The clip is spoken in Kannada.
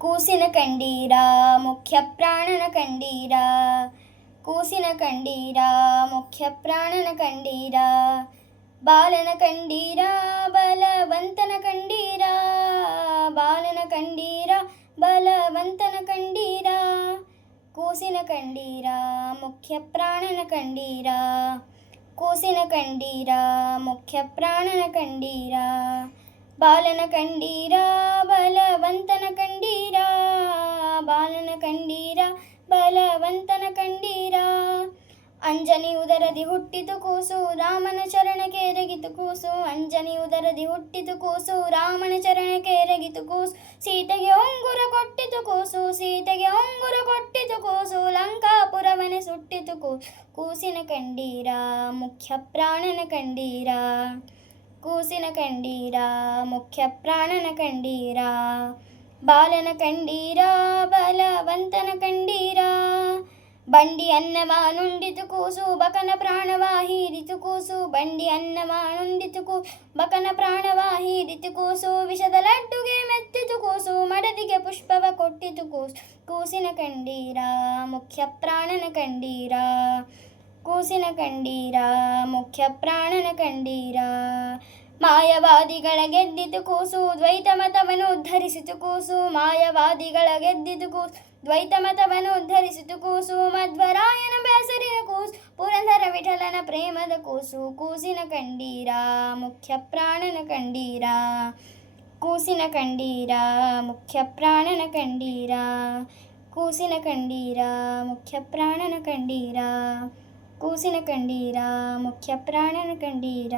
ಕೂಸಿನ ಕಂಡೀರ ಮುಖ್ಯ ಪ್ರಾಣನ ಕಂಡೀರ, ಕೂಸಿನ ಕಂಡೀರ ಮುಖ್ಯ ಪ್ರಾಣನ ಕಂಡೀರ, ಬಾಲನ ಕಂಡೀರ ಬಲವಂತನ ಕಂಡೀರ, ಬಾಲನ ಕಂಡೀರ ಬಲವಂತನ ಕಂಡೀರ, ಕೂಸಿನ ಕಂಡೀರ ಮುಖ್ಯ ಪ್ರಾಣನ ಕಂಡೀರ, ಕೂಸಿನ ಕಂಡೀರ ಮುಖ್ಯ ಪ್ರಾಣನ ಕಂಡೀರ, ಬಾಲನ ಕಂಡೀರ ಬಲವಂತನ ಕಂಡೀರ, ಬಾಲನ ಕಂಡೀರ ಬಲವಂತನ ಕಂಡೀರ, ಅಂಜನಿ ಉದರದಿ ಹುಟ್ಟಿತು ಕೂಸು ರಾಮನ ಚರಣಕ್ಕೆ ಎರಗಿತು ಕೂಸು, ಅಂಜನಿ ಉದರದಿ ಹುಟ್ಟಿತು ಕೂಸು ರಾಮನ ಚರಣಕ್ಕೆ ಎರಗಿತು ಕೂಸು, ಸೀತೆಗೆ ಉಂಗುರ ಕೊಟ್ಟಿತು ಕೂಸು, ಸೀತೆಗೆ ಉಂಗುರ ಕೊಟ್ಟಿತು ಕೂಸು, ಲಂಕಾಪುರವನೆ ಸುಟ್ಟಿತು ಕೂಸು, ಕೂಸಿನ ಕಂಡೀರ ಮುಖ್ಯ ಪ್ರಾಣನ ಕಂಡೀರ, ಕೂಸಿನ ಕಂಡೀರ ಮುಖ್ಯ ಪ್ರಾಣನ ಕಂಡೀರ, ಬಾಲನ ಕಂಡೀರ ಬಲವಂತನ ಕಂಡೀರ, ಬಂಡಿ ಅನ್ನವ ನುಂಡಿತು ಕೂಸು ಬಕನ ಪ್ರಾಣವ ಹೀರಿತು ಕೂಸು, ಬಂಡಿ ಅನ್ನವ ನುಂಡಿತು ಕೂಸು ಬಕನ ಪ್ರಾಣವ ಹೀರಿತು ಕೂಸು, ವಿಷದ ಲಡ್ಡುಗೆ ಮೆತ್ತಿತು ಕೂಸು ಮಡದಿಗೆ ಪುಷ್ಪವ ಕೊಟ್ಟಿತು ಕೂಸು, ಕೂಸಿನ ಕಂಡೀರ ಮುಖ್ಯ ಪ್ರಾಣನ ಕಂಡೀರ, ಕೂಸಿನ ಕಂಡೀರ ಮುಖ್ಯ ಪ್ರಾಣನ ಕಂಡೀರ, ಮಾಯವಾದಿಗಳ ಗೆದ್ದಿತು ಕೂಸು ದ್ವೈತ ಮತವನ್ನು ಉದ್ಧರಿಸಿತು ಕೂಸು, ಮಾಯವಾದಿಗಳ ಗೆದ್ದಿತು ಕೂಸು ದ್ವೈತ ಮತವನ್ನು ಉದ್ಧರಿಸಿತು ಕೂಸು, ಮಧ್ವರಾಯನ ಬೇಸರಿನ ಕೂಸು ಪುರಂದರ ವಿಠಲನ ಪ್ರೇಮದ ಕೂಸು, ಕೂಸಿನ ಕಂಡೀರ ಮುಖ್ಯ ಪ್ರಾಣನ ಕಂಡೀರ, ಕೂಸಿನ ಕಂಡೀರ ಮುಖ್ಯ ಪ್ರಾಣನ ಕಂಡೀರ, ಕೂಸಿನ ಕಂಡೀರ ಮುಖ್ಯ ಪ್ರಾಣನ ಕಂಡೀರ, ಕೂಸಿನ ಕಂಡೀರ ಮುಖ್ಯ ಪ್ರಾಣನ ಕಂಡೀರ.